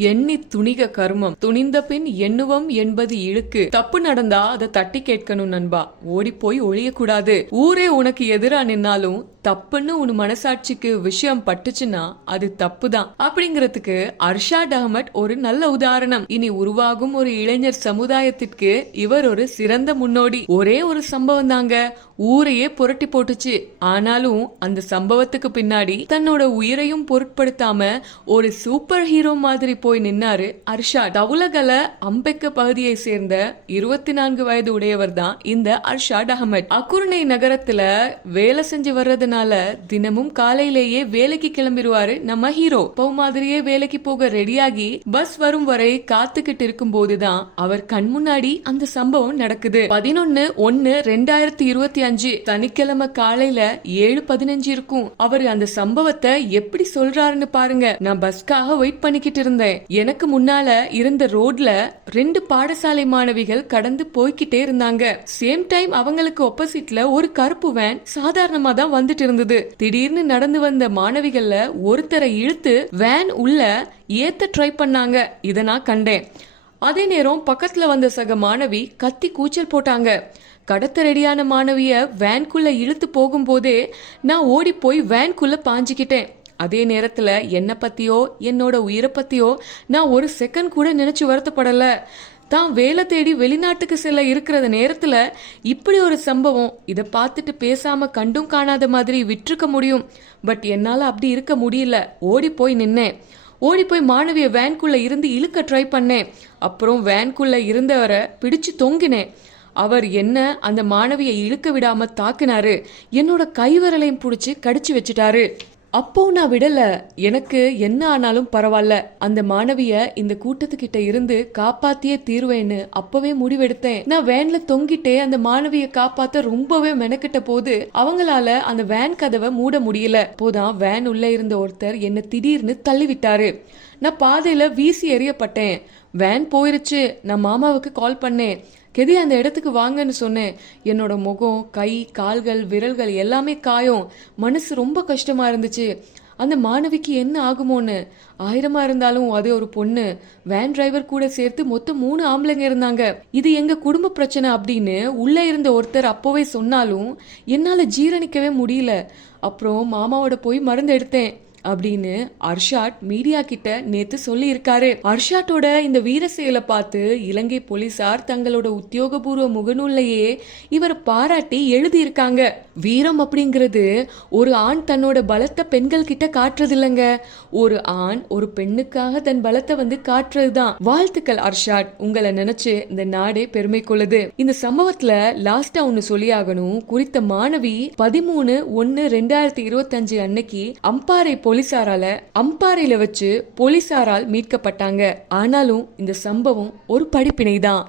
எண்ணி துணிக கர்மம். துணிந்த பின் எண்ணுவம் என்பது இழுக்கு. தப்பு நடந்தா அதை தட்டி கேட்கணும் நண்பா. ஓடி போய் ஒழியக்கூடாது. ஊரே உனக்கு எதிரா நின்னாலும் தப்புன்னு உன் மனசாட்சிக்கு விஷயம் பட்டுச்சுன்னா அது தப்பு தான் அப்படிங்கறதுக்கு அர்ஷாட் டஹமட் ஒரு நல்ல உதாரணம். இனி உருவாகும் ஒரு இளைஞர் சமுதாயத்திற்கு இவர் ஒரு சிறந்த முன்னோடி. ஒரே ஒரு சம்பவம் தாங்க. ஊரையே புரட்டி போட்டுச்சு. ஆனாலும் அந்த சம்பவத்துக்கு பின்னாடி தன்னோட உயிரையும் பொருட்படுத்தாம ஒரு சூப்பர் ஹீரோ மாதிரி போய் நின்னாரு அர்ஷாட் தவுலகல அம்பெக்க பகுதியை சேர்ந்த இருபத்தி நான்கு வயது உடையவர் தான் இந்த அர்ஷாட் அகமட் அக்குர்ணை நகரத்துல வேலை செஞ்சு வர்றதுனால தினமும் காலையிலேயே வேலைக்கு கிளம்பிடுவாரு நம்ம ஹீரோ. பவு மாதிரியே வேலைக்கு போக ரெடியாகி பஸ் வரும் வரை காத்துக்கிட்டு இருக்கும் போதுதான் அவர் கண் முன்னாடி அந்த சம்பவம் நடக்குது. பதினொன்னு ஒன்னு ரெண்டாயிரத்தி இருபத்தி அஞ்சு சனிக்கிழமை காலையில ஏழு பதினஞ்சு இருக்கும். அவர் அந்த சம்பவத்தை எப்படி சொல்றாருன்னு பாருங்க. நான் பஸ்க்காக வெயிட் பண்ணிக்கிட்டு இருந்தேன். எனக்கு முன்னால இருந்த ரோட்ல ரெண்டு பாடசாலை மாணவிகள் கடந்து போய்கிட்டே இருந்தாங்க. சேம் டைம் அவங்களுக்கு ஒப்போசிட்ல ஒரு கருப்பு வேன் சாதாரணமா தான் வந்துட்டு இருந்தது. திடீர்னு நடந்து வந்த மாணவிகள்ல ஒருத்தரை இழுத்து வேன் உள்ள ஏத்த ட்ரை பண்ணாங்க. இத நான் கண்டேன். அதே நேரம் பக்கத்துல வந்த சக மாணவி கத்தி கூச்சல் போட்டாங்க. கடத்த ரெடியான மாணவிய வேன்குள்ள இழுத்து போகும்போதே நான் ஓடி போய் வேன்குள்ள பாஞ்சிக்கிட்டேன். அதே நேரத்துல என்னை பத்தியோ என்னோட உயிரை பத்தியோ நான் ஒரு செகண்ட் கூட நினைச்சு வருத்தப்படல. தான் வேலை தேடி வெளிநாட்டுக்கு செல்ல இருக்கிற நேரத்துல இப்படி ஒரு சம்பவம் இதை பார்த்துட்டு பேசாம கண்டும் காணாத மாதிரி விட்டுருக்க முடியும். பட் என்னால அப்படி இருக்க முடியல. ஓடி போய் நின்னேன். ஓடி போய் மாணவிய வேன்குள்ள இருந்து இழுக்க ட்ரை பண்ணேன். அப்புறம் வேன்குள்ள இருந்தவரை பிடிச்சு தொங்கினேன். அவர் என்ன அந்த மாணவியை இழுக்க விடாம தாக்குனாரு. என்னோட கைவிரலையும் பிடிச்சி கடிச்சு வச்சுட்டாரு. அப்போ நான் விடல. எனக்கு என்ன ஆனாலும் பரவாயில்ல அந்த மாணவிய இந்த கூட்டத்துக்கிட்ட இருந்து காப்பாத்தியே தீர்வேன்னு அப்பவே முடிவெடுத்தேன். நான் வேன்ல தொங்கிட்டே அந்த மாணவிய காப்பாத்த ரொம்பவே மெனக்கிட்ட போது அவங்களால அந்த வேன் கதவை மூட முடியல. போதான் வேன் உள்ள இருந்த ஒருத்தர் என்ன திடீர்னு தள்ளி விட்டாரு நான் பாதையில வீசி எறியப்பட்டேன். வேன் போயிருச்சு. நான் மாமாவுக்கு கால் பண்ணேன். கெதி அந்த இடத்துக்கு வாங்கன்னு சொன்னேன். என்னோட முகம் கை கால்கள் விரல்கள் எல்லாமே காயம். மனசு ரொம்ப கஷ்டமா இருந்துச்சு. அந்த மாணவிக்கு என்ன ஆகுமோன்னு? ஆயிரமா இருந்தாலும் அது ஒரு பொண்ணு. வேன் டிரைவர் கூட சேர்த்து மொத்தம் மூணு ஆம்பளைங்க இருந்தாங்க. இது எங்க குடும்ப பிரச்சனை அப்படின்னு உள்ள இருந்த ஒருத்தர் அப்போவே சொன்னாலும் என்னால ஜீரணிக்கவே முடியல. அப்புறம் மாமாவோட போய் மருந்து எடுத்தேன். அப்படின்னு அர்ஷாட் மீடியா கிட்ட நேத்து சொல்லி இருக்காரு அர்ஷாட்டோட இந்த வீர செயலை பார்த்து இலங்கை போலீசார் தங்களோட உத்தியோகபூர்வ முகநூல்லையே இவரை பாராட்டி எழுதி இருக்காங்க வீரம் அப்படிங்கிறது ஒரு ஆண் தன்னோட பலத்தை பெண்கள் கிட்ட காட்டுறது இல்லைங்க ஒரு ஆண் ஒரு பெண்ணுக்காக தன் பலத்தை வந்து காட்டுறதுதான். வாழ்த்துக்கள் அர்ஷாட். உங்களை நினைச்சு இந்த நாடே பெருமை கொள்ளுது. இந்த சம்பவத்துல லாஸ்டா ஒன்னு சொல்லியாகணும். குறித்த மாணவி பதிமூணு ஒன்னு ரெண்டாயிரத்தி இருபத்தஞ்சு அன்னைக்கு அம்பாறை போலீசாரால அம்பாறையில வச்சு போலீசாரால் மீட்கப்பட்டாங்க. ஆனாலும் இந்த சம்பவம் ஒரு படிப்பினை தான்